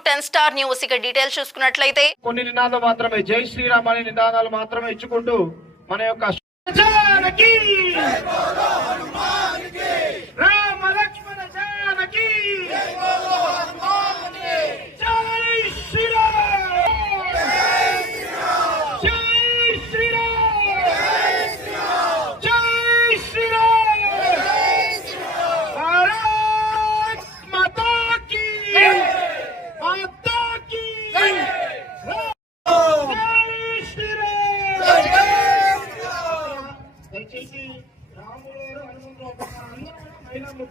10 Star news. ఇక details చూసుకున్నట్లయితే కొన్ని నినాదాలు మాత్రమే జై శ్రీరామ్ అనే నినాదాలు మాత్రమే ఇచ్చుకుంటూ మన యొక్క జానకి రామ లక్ష్మణ జానకి జై శ్రీరామ్ జై శ్రీరామ్ జై శ్రీరామ్ భారత్ మాతా కీ దయచేసి రాముడు హనుమంతుడు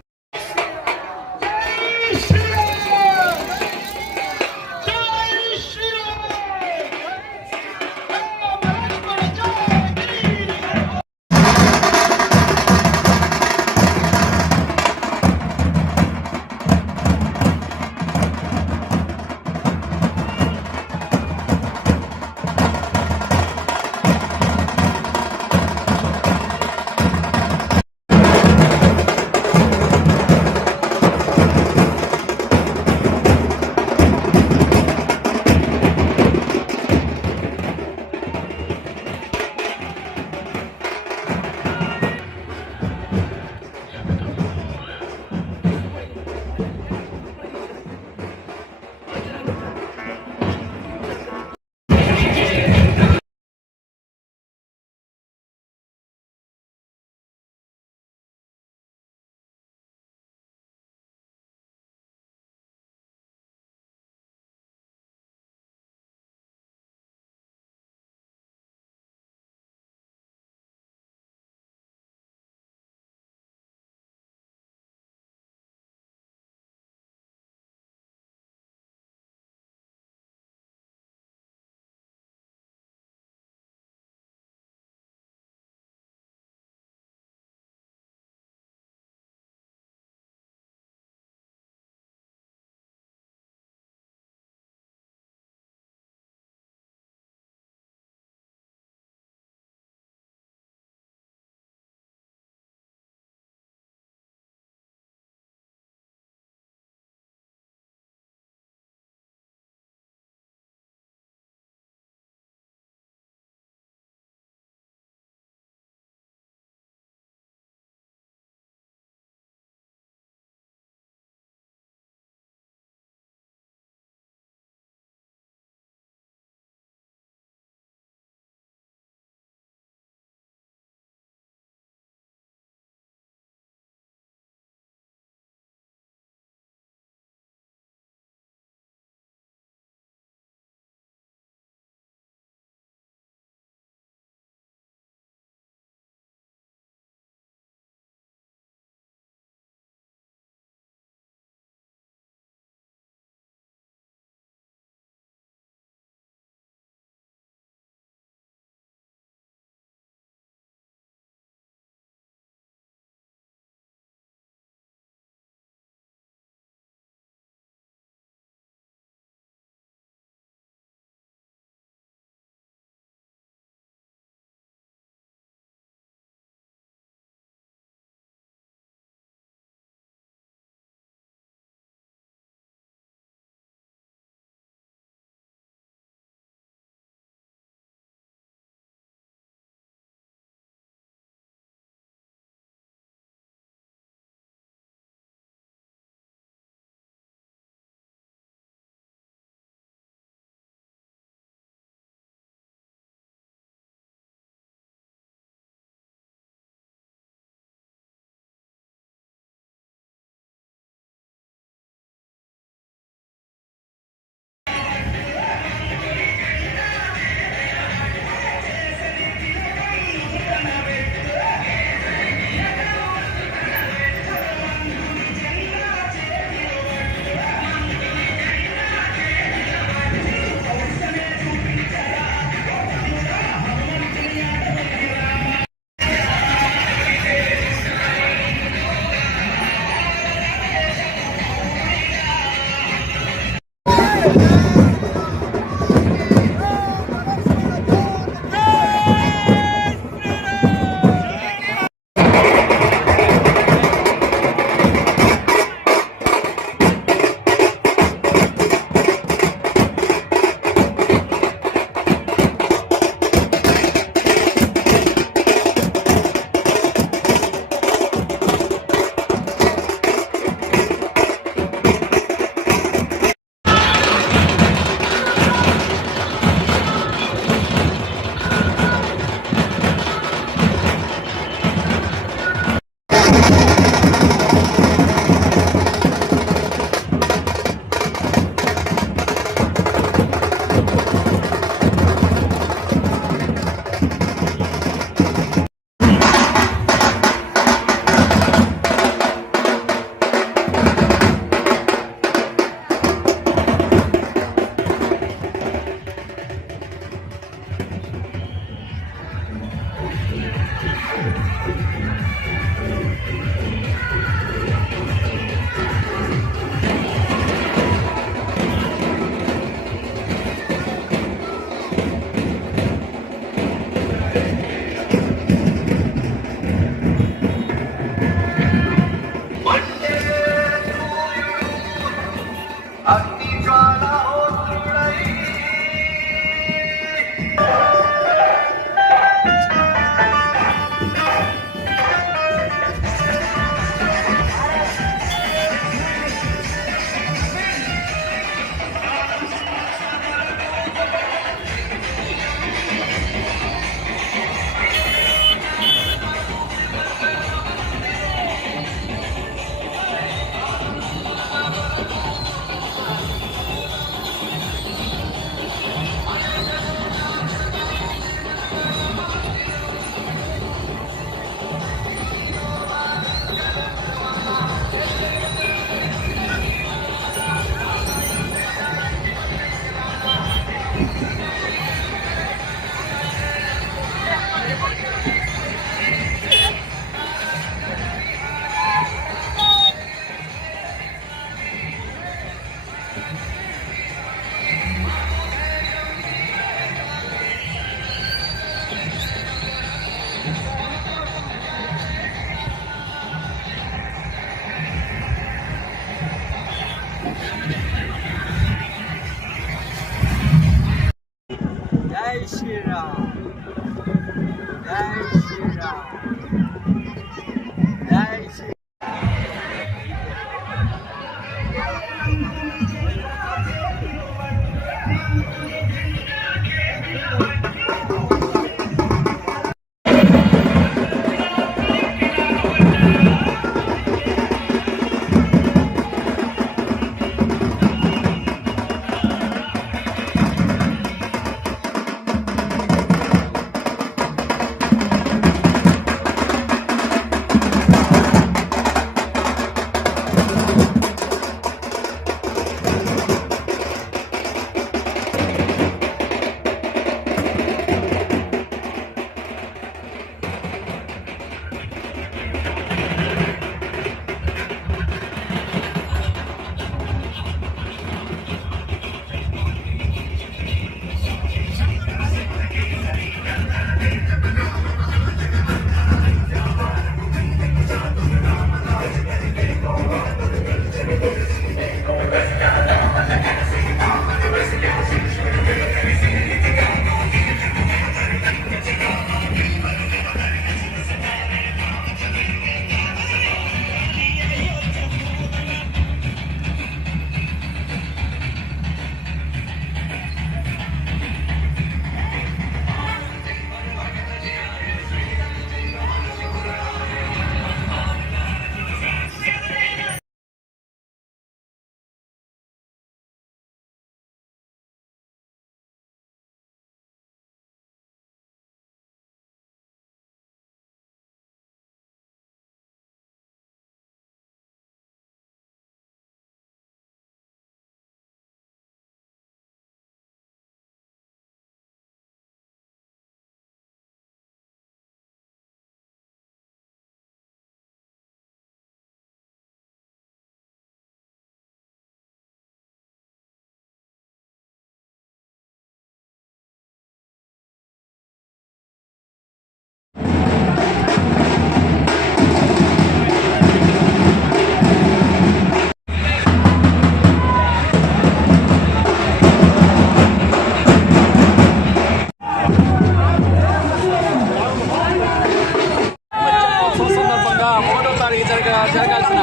తారీఖు జరగాల్సిన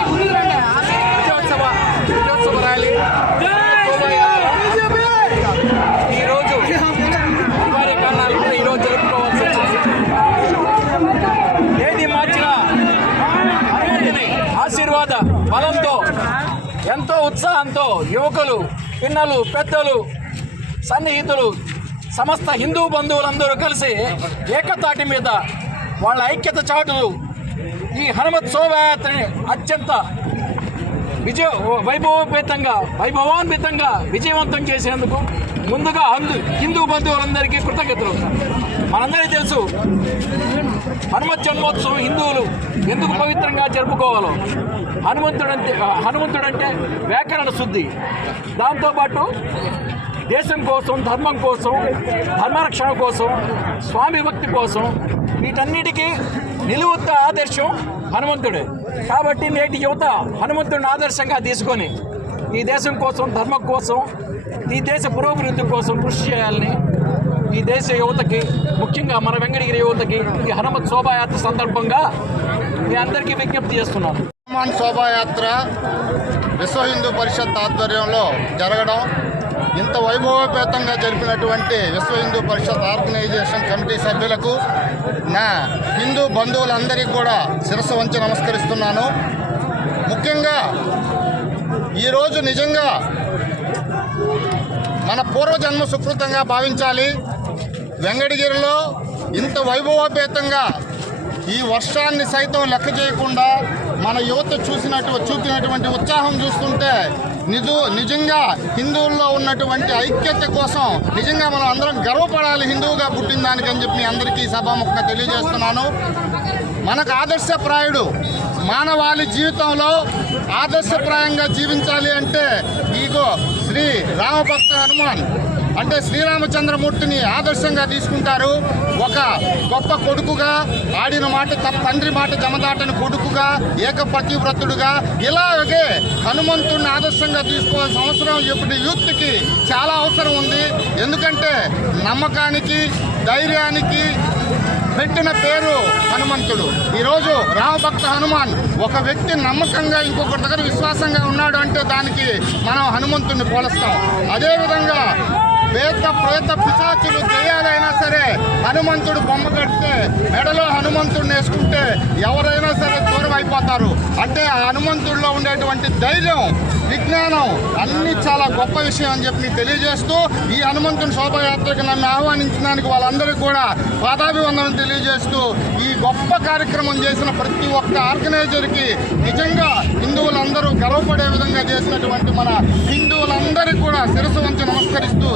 విజయోత్సవ ర్యాలీ ఈరోజు అనివార్య కారణాలు కూడా ఈరోజు జరుపుకోవాల్సి వచ్చింది. ఏది మార్చినా హనుమంతుని ఆశీర్వాద బలంతో ఎంతో ఉత్సాహంతో యువకులు, పిన్నలు, పెద్దలు, సన్నిహితులు, సమస్త హిందూ బంధువులందరూ కలిసి ఏకతాటి మీద వాళ్ళ ఐక్యత చాటులు ఈ హనుమత్ శోభాయాత్రని అత్యంత వైభవాన్వితంగా విజయవంతం చేసేందుకు ముందుగా హిందూ బంధువులందరికీ కృతజ్ఞతలు. మనందరికీ తెలుసు హనుమత్ జన్మోత్సవం హిందువులు ఎందుకు పవిత్రంగా జరుపుకోవాలో. హనుమంతుడంటే వ్యాకరణ శుద్ధి, దాంతోపాటు దేశం కోసం, ధర్మం కోసం, ధర్మరక్షణ కోసం, స్వామి భక్తి కోసం, వీటన్నిటికీ నిలువెత్త ఆదర్శం హనుమంతుడే. కాబట్టి నేటి యువత హనుమంతుడిని ఆదర్శంగా తీసుకొని ఈ దేశం కోసం, ధర్మం కోసం, ఈ దేశ పురోభివృద్ధి కోసం కృషి చేయాలని ఈ దేశ యువతకి, ముఖ్యంగా మన వెంకటగిరి యువతకి ఈ హనుమత్ శోభాయాత్ర సందర్భంగా మీ అందరికీ విజ్ఞప్తి చేస్తున్నాను. హనుమాన్ శోభాయాత్ర విశ్వ హిందూ పరిషత్ ఆధ్వర్యంలో జరగడం, ఇంత వైభవపేతంగా జరిపినటువంటి విశ్వ హిందూ పరిషత్ ఆర్గనైజేషన్ కమిటీ సభ్యులకు, నా హిందూ బంధువులందరికీ కూడా శిరస్సు వంచి నమస్కరిస్తున్నాను. ముఖ్యంగా ఈరోజు నిజంగా మన పూర్వజన్మ సుకృతంగా భావించాలి. వెంకటగిరిలో ఇంత వైభవపేతంగా ఈ వర్షాన్ని సైతం లెక్క చేయకుండా మన యువత చూపినటువంటి ఉత్సాహం చూస్తుంటే నిజంగా హిందువుల్లో ఉన్నటువంటి ఐక్యత కోసం నిజంగా మనం అందరం గర్వపడాలి హిందువుగా పుట్టిన దానికని చెప్పి అందరికీ సభాముఖంగా తెలియజేస్తున్నాను. మనకు ఆదర్శప్రాయుడు, మానవాళి జీవితంలో ఆదర్శప్రాయంగా జీవించాలి అంటే ఇగో శ్రీ రామభక్త హనుమాన్ అంటే శ్రీరామచంద్రమూర్తిని ఆదర్శంగా తీసుకుంటారు. ఒక గొప్ప కొడుకుగా, ఆడిన మాట తండ్రి మాట జమదాటని కొడుకుగా, ఏకపతివ్రతుడుగా, ఇలాగే హనుమంతుడిని ఆదర్శంగా తీసుకోవాల్సిన అవసరం ఇప్పుడు యూత్కి చాలా అవసరం ఉంది. ఎందుకంటే నమ్మకానికి, ధైర్యానికి పెట్టిన పేరు హనుమంతుడు. ఈరోజు రామభక్త హనుమాన్ ఒక వ్యక్తి నమ్మకంగా ఇంకొకరి దగ్గర విశ్వాసంగా ఉన్నాడు అంటే దానికి మనం హనుమంతుడిని పోలుస్తాం. అదేవిధంగా ప్రేత పిశాచులు దెయ్యాలైనా సరే హనుమంతుడు బొమ్మ కడితే, మెడలో హనుమంతుడిని వేసుకుంటే ఎవరైనా సరే దూరం అయిపోతారు. అంటే ఆ హనుమంతుడిలో ఉండేటువంటి ధైర్యం, విజ్ఞానం అన్నీ చాలా గొప్ప విషయం అని చెప్పి తెలియజేస్తూ ఈ హనుమంతుని శోభాయాత్రకు నన్ను ఆహ్వానించడానికి వాళ్ళందరికీ కూడా పాదాభివందనం తెలియజేస్తూ ఈ గొప్ప కార్యక్రమం చేసిన ప్రతి ఒక్క ఆర్గనైజర్కి నిజంగా హిందువులందరూ గర్వపడే విధంగా చేసినటువంటి మన హిందువులందరికీ కూడా శిరస్సు వంచి నమస్కరిస్తూ